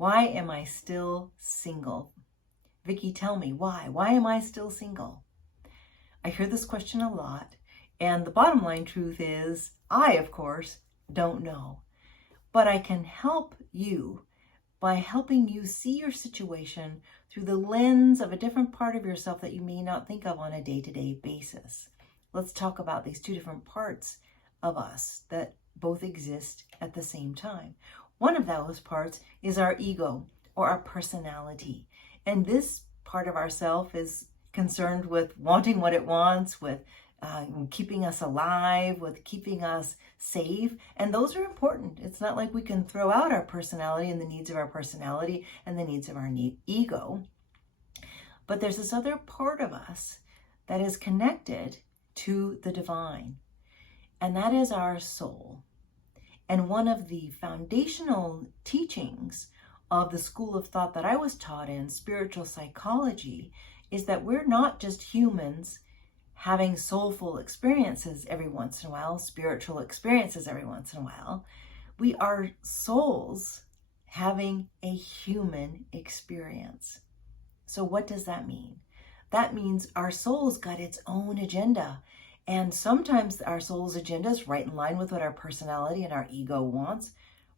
Why am I still single? Vickie, tell me why. Why am I still single? I hear this question a lot, and the bottom line truth is, I, of course, don't know. But I can help you by helping you see your situation through the lens of a different part of yourself that you may not think of on a day-to-day basis. Let's talk about these two different parts of us that both exist at the same time. One of those parts is our ego, or our personality. And this part of ourself is concerned with wanting what it wants, with keeping us alive, with keeping us safe. And those are important. It's not like we can throw out our personality and the needs of our personality and the needs of our ego. But there's this other part of us that is connected to the divine, and that is our soul. And one of the foundational teachings of the school of thought that I was taught in, spiritual psychology, is that we're not just humans having soulful experiences every once in a while, spiritual experiences every once in a while. We are souls having a human experience. So what does that mean? That means our soul's got its own agenda. And sometimes our soul's agenda is right in line with what our personality and our ego wants.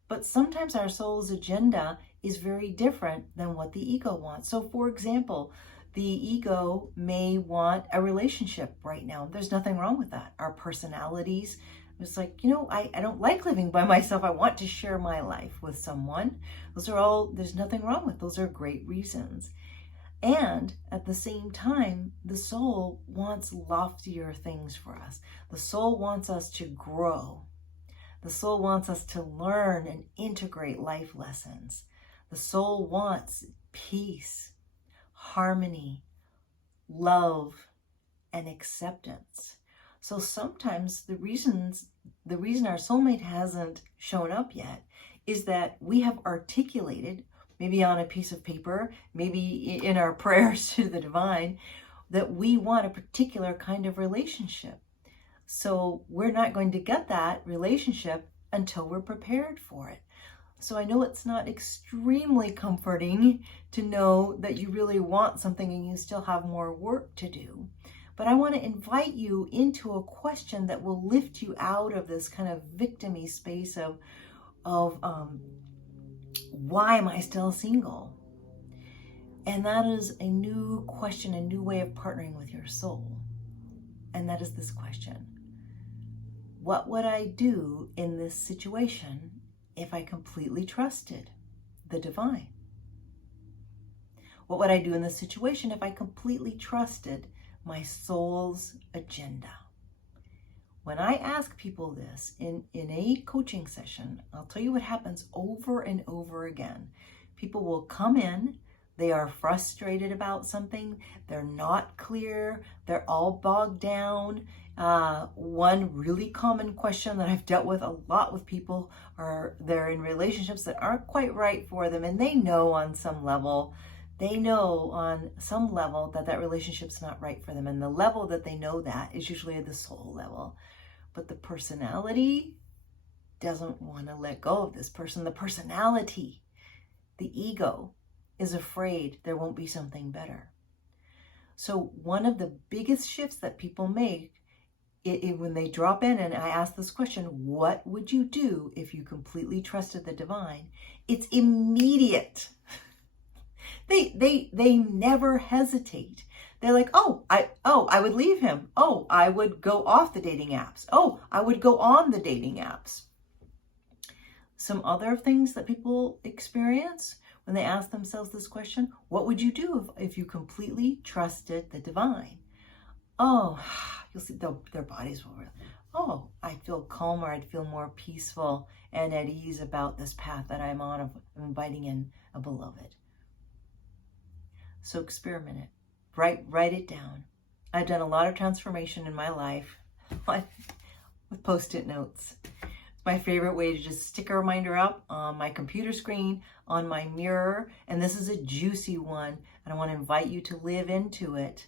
But sometimes our soul's agenda is very different than what the ego wants. So for example, the ego may want a relationship right now. There's nothing wrong with that. Our personalities, it's like, I don't like living by myself. I want to share my life with someone. Those are all, there's nothing wrong with. Those are great reasons. And at the same time, the soul wants loftier things for us. The soul wants us to grow. The soul wants us to learn and integrate life lessons. The soul wants peace, harmony, love, and acceptance. So sometimes the reason our soulmate hasn't shown up yet is that we have articulated, maybe on a piece of paper, maybe in our prayers to the divine, that we want a particular kind of relationship. So we're not going to get that relationship until we're prepared for it. So I know it's not extremely comforting to know that you really want something and you still have more work to do. But I want to invite you into a question that will lift you out of this kind of victim-y space of why am I still single? And that is a new question, a new way of partnering with your soul. And that is this question: what would I do in this situation if I completely trusted the divine? What would I do in this situation if I completely trusted my soul's agenda? When I ask people this in a coaching session, I'll tell you what happens over and over again. People will come in, they are frustrated about something, they're not clear, they're all bogged down. One really common question that I've dealt with a lot with people are they're in relationships that aren't quite right for them, and they know on some level that relationship's not right for them. And the level that they know that is usually at the soul level. But the personality doesn't want to let go of this person. The personality, the ego, is afraid there won't be something better. So one of the biggest shifts that people make when they drop in and I ask this question, what would you do if you completely trusted the divine? It's immediate. They never hesitate. They're like, I would leave him. Oh, I would go off the dating apps. Oh, I would go on the dating apps. Some other things that people experience when they ask themselves this question: what would you do if you completely trusted the divine? Oh, you'll see their bodies will, I'd feel calmer, I'd feel more peaceful and at ease about this path that I'm on of inviting in a beloved. So experiment it. Write it down. I've done a lot of transformation in my life with Post-it notes. It's my favorite way to just stick a reminder up on my computer screen, on my mirror, and this is a juicy one, and I want to invite you to live into it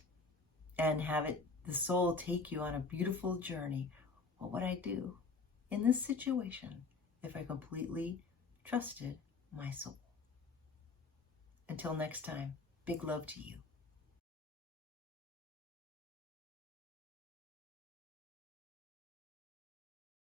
and have the soul take you on a beautiful journey. What would I do in this situation if I completely trusted my soul? Until next time, big love to you.